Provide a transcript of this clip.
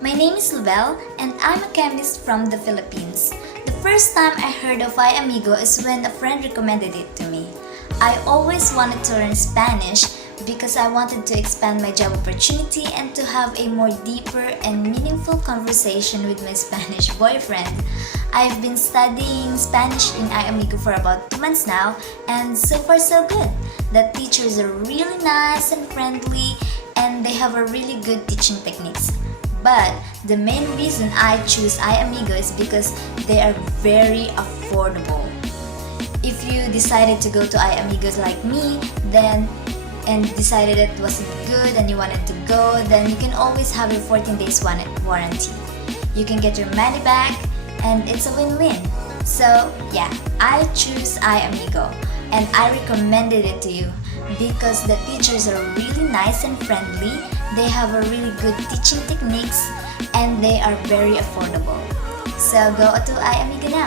My name is Lovelle and I'm a chemist from the Philippines. The first time I heard of iAmigo is when a friend recommended it to me. I always wanted to learn Spanish because I wanted to expand my job opportunity and to have a more deeper and meaningful conversation with my Spanish boyfriend. I've been studying Spanish in iAmigo for about 2 months now and so far so good. The teachers are really nice and friendly and they have a really good teaching techniques. But the main reason I choose iAmigo is because they are very affordable. If you decided to go to iAmigos like me, and decided it wasn't good and you wanted to go, then you can always have a 14 days warranty. You can get your money back and it's a win-win. So yeah, I choose iAmigo and I recommended it to you because the teachers are really nice and friendly, they have a really good teaching techniques, and they are very affordable. So go to iAmigo now.